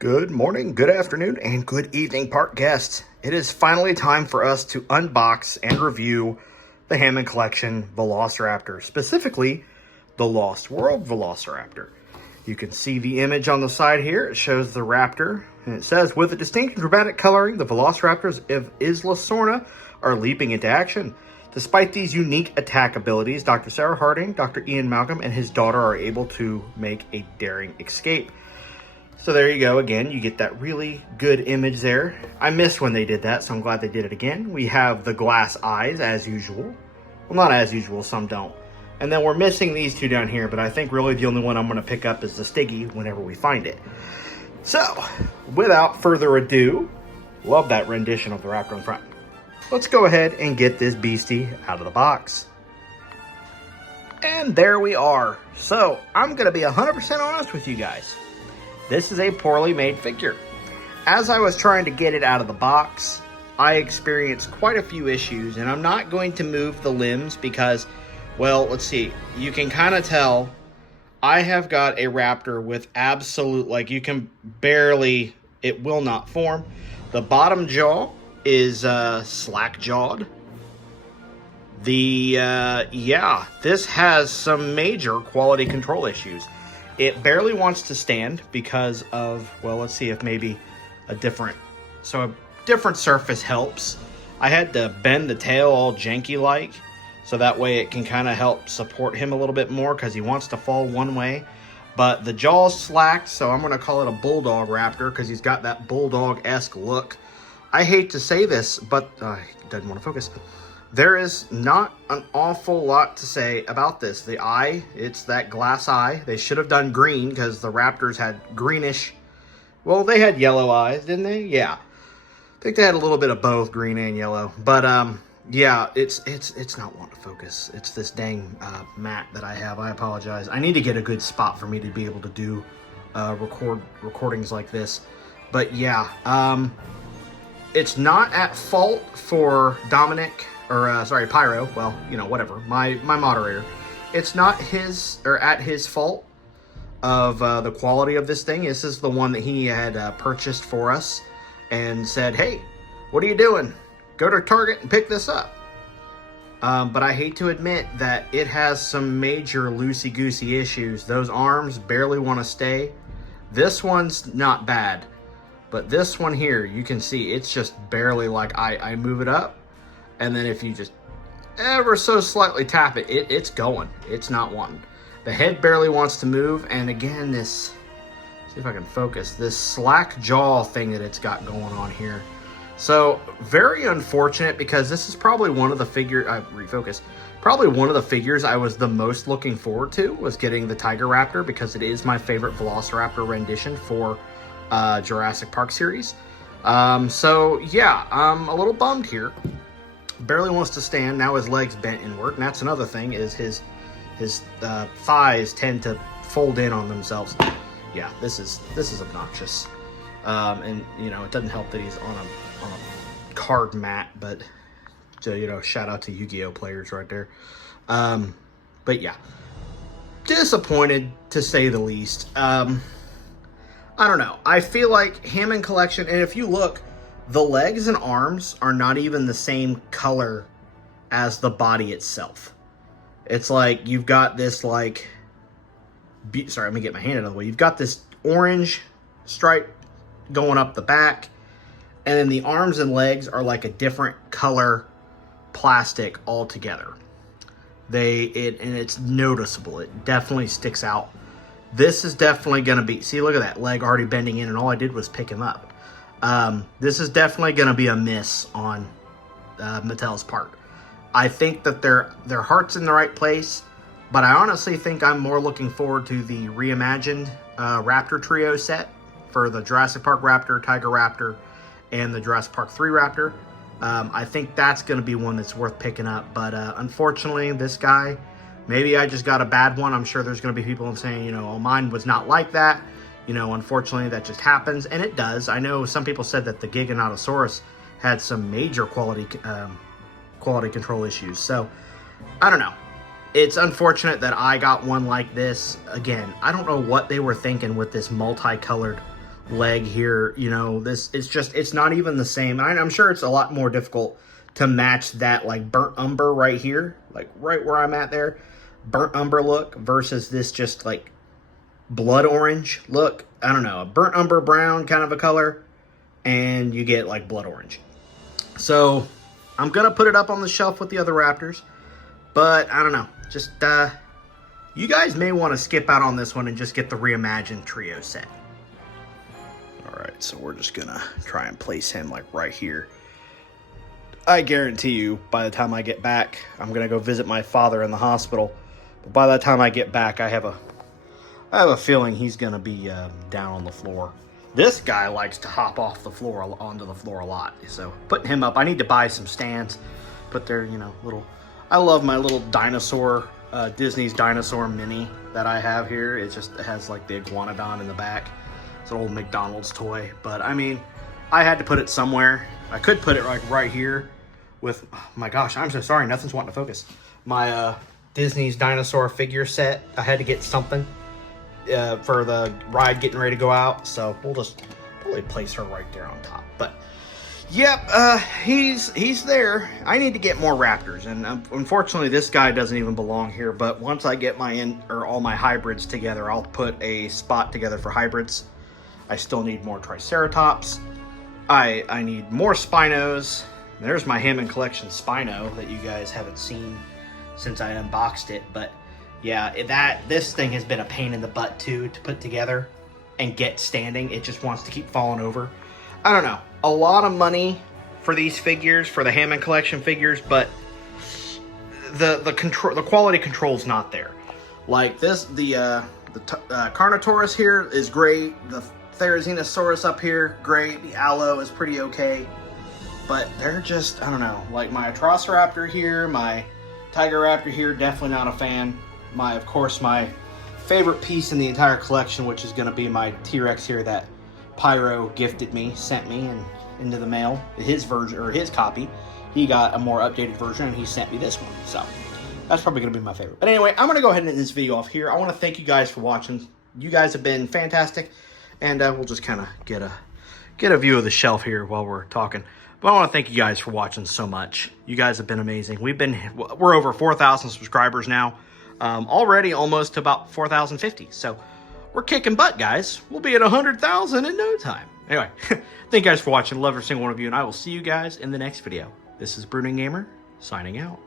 Good morning, good afternoon, and good evening, park guests. It is finally time for us to unbox and review the Hammond Collection Velociraptor, specifically the Lost World Velociraptor. You can see the image on the side here. It shows the raptor, and it says, with a distinct and dramatic coloring, the Velociraptors of Isla Sorna are leaping into action. Despite these unique attack abilities, Dr. Sarah Harding, Dr. Ian Malcolm, and his daughter are able to make a daring escape. So there you go again, you get that really good image there. I missed when they did that, so I'm glad they did it again. We have the glass eyes as usual. Well, not as usual, some don't. And then we're missing these two down here, but I think really the only one I'm going to pick up is the Stiggy whenever we find it. So, without further ado, love that rendition of the Raptor in front. Let's go ahead and get this beastie out of the box. And there we are. So, I'm going to be 100% honest with you guys. This is a poorly made figure. As I was trying to get it out of the box, I experienced quite a few issues, and I'm not going to move the limbs because, well, let's see. You can kind of tell I have got a Raptor with absolute, like, you can barely, it will not form. The bottom jaw is slack-jawed. Yeah, this has some major quality control issues. It barely wants to stand because of, well, let's see if maybe a different surface helps. I had to bend the tail all janky-like, so that way it can kind of help support him a little bit more because he wants to fall one way. But the jaw's slacked, so I'm going to call it a bulldog raptor because he's got that bulldog-esque look. I hate to say this, but it doesn't want to focus. There is not an awful lot to say about this. The eye, it's that glass eye. They should have done green because the Raptors had greenish. Well, they had yellow eyes, didn't they? Yeah. I think they had a little bit of both green and yellow. But yeah, it's not wanting to focus. It's this dang mat that I have. I apologize. I need to get a good spot for me to be able to do recordings like this. But yeah, it's not at fault for Dominic. Or, sorry, Pyro, well, you know, whatever, my moderator. It's not his, or at his fault of the quality of this thing. This is the one that he had purchased for us and said, hey, what are you doing? Go to Target and pick this up. But I hate to admit that it has some major loosey-goosey issues. Those arms barely want to stay. This one's not bad, but this one here, you can see it's just barely like I move it up. And then if you just ever so slightly tap it, it's going. It's not wanting. The head barely wants to move. And again, this, see if I can focus, this slack jaw thing that it's got going on here. So very unfortunate because this is probably one of the probably one of the figures I was the most looking forward to was getting the Tiger Raptor because it is my favorite Velociraptor rendition for Jurassic Park series. So yeah, I'm a little bummed here. Barely wants to stand. Now his legs bent inward, and that's another thing is his thighs tend to fold in on themselves. Yeah, this is obnoxious. And you know, it doesn't help that he's on a card mat, but you know, shout out to Yu-Gi-Oh players right there. But yeah, disappointed to say the least. I don't know. I feel like Hammond Collection, and if you look, the legs and arms are not even the same color as the body itself. It's like you've got this like, sorry, let me get my hand out of the way. You've got this orange stripe going up the back, and then the arms and legs are like a different color plastic altogether. And it's noticeable. It definitely sticks out. This is definitely going to be, see, look at that leg already bending in, and all I did was pick him up. This is definitely going to be a miss on Mattel's part. I think that their heart's in the right place, but I honestly think I'm more looking forward to the reimagined Raptor trio set for the Jurassic Park Raptor, Tiger Raptor, and the Jurassic Park 3 Raptor. I think that's going to be one that's worth picking up, but unfortunately, this guy, maybe I just got a bad one. I'm sure there's going to be people saying, you know, oh, mine was not like that. You know, unfortunately, that just happens, and it does. I know some people said that the Giganotosaurus had some major quality control issues. So, I don't know. It's unfortunate that I got one like this. Again, I don't know what they were thinking with this multicolored leg here. You know, this, it's not even the same. I'm sure it's a lot more difficult to match that like burnt umber right here, like right where I'm at there, burnt umber look versus this just like blood orange look. I don't know, a burnt umber brown kind of a color, and you get like blood orange. So I'm gonna put it up on the shelf with the other Raptors, but I don't know, just you guys may want to skip out on this one and just get the reimagined trio set. All right, so we're just gonna try and place him like right here. I guarantee you, by the time I get back, I'm gonna go visit my father in the hospital. But by the time I get back, I have a feeling he's gonna be down on the floor. This guy likes to hop off the floor onto the floor a lot. So putting him up, I need to buy some stands. Put their, you know, little. I love my little dinosaur, Disney's dinosaur mini that I have here. It has like the iguanodon in the back. It's an old McDonald's toy, but I mean, I had to put it somewhere. I could put it like right here with, oh my gosh, I'm so sorry, nothing's wanting to focus. My Disney's dinosaur figure set. I had to get something for the ride getting ready to go out, so we'll just probably place her right there on top. But yep, he's there. I need to get more Raptors, and unfortunately this guy doesn't even belong here. But once I get all my hybrids together, I'll put a spot together for hybrids. I still need more Triceratops. I need more Spinos. There's my Hammond collection Spino that you guys haven't seen since I unboxed it. But yeah, this thing has been a pain in the butt too to put together and get standing. It just wants to keep falling over. I don't know. A lot of money for these figures, for the Hammond collection figures, but the quality control is not there. Like this, the Carnotaurus here is great. The Therizinosaurus up here, great. The Aloe is pretty okay. But they're just, I don't know, like my Velociraptor here, my Tiger Raptor here, definitely not a fan. Of course, my favorite piece in the entire collection, which is going to be my T-Rex here that Pyro sent me into the mail. His version, or his copy. He got a more updated version, and he sent me this one. So that's probably going to be my favorite. But anyway, I'm going to go ahead and end this video off here. I want to thank you guys for watching. You guys have been fantastic. And we'll just kind of get a view of the shelf here while we're talking. But I want to thank you guys for watching so much. You guys have been amazing. We're over 4,000 subscribers now. Already almost to about 4,050. So we're kicking butt, guys. We'll be at 100,000 in no time. Anyway, thank you guys for watching. Love every single one of you. And I will see you guys in the next video. This is Brooding Gamer, signing out.